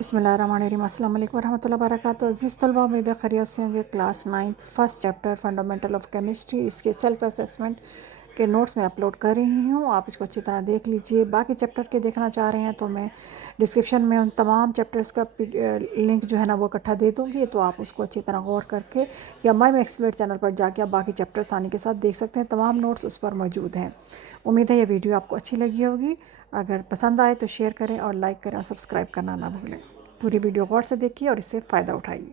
बिस्मिल्लाहिर्रहमानिर्रहीम, अस्सलाम वालेकुम वरहमतुल्लाहि वबरकातुहू। अज़ीज़ तलबा, उम्मीद है खैरियत से होंगे। Class 9 first chapter fundamental of chemistry, इसके सेल्फ असेसमेंट के नोट्स मैं अपलोड कर रही हूँ। आप इसको अच्छी तरह देख लीजिए। बाकी चैप्टर के देखना चाह रहे हैं तो मैं डिस्क्रिप्शन में उन तमाम चैप्टर्स का लिंक जो है ना वो इकट्ठा दे दूँगी, तो आप उसको अच्छी तरह गौर करके या माई एक्सप्लेट चैनल पर जाके आप बाकी चैप्टर्स आने के साथ देख सकते हैं। तमाम नोट्स उस पर मौजूद हैं। उम्मीद है ये वीडियो आपको अच्छी लगी होगी। अगर पसंद आए तो शेयर करें और लाइक करें और सब्सक्राइब करना ना भूलें। पूरी वीडियो गौर से देखिए और इससे फ़ायदा उठाइए।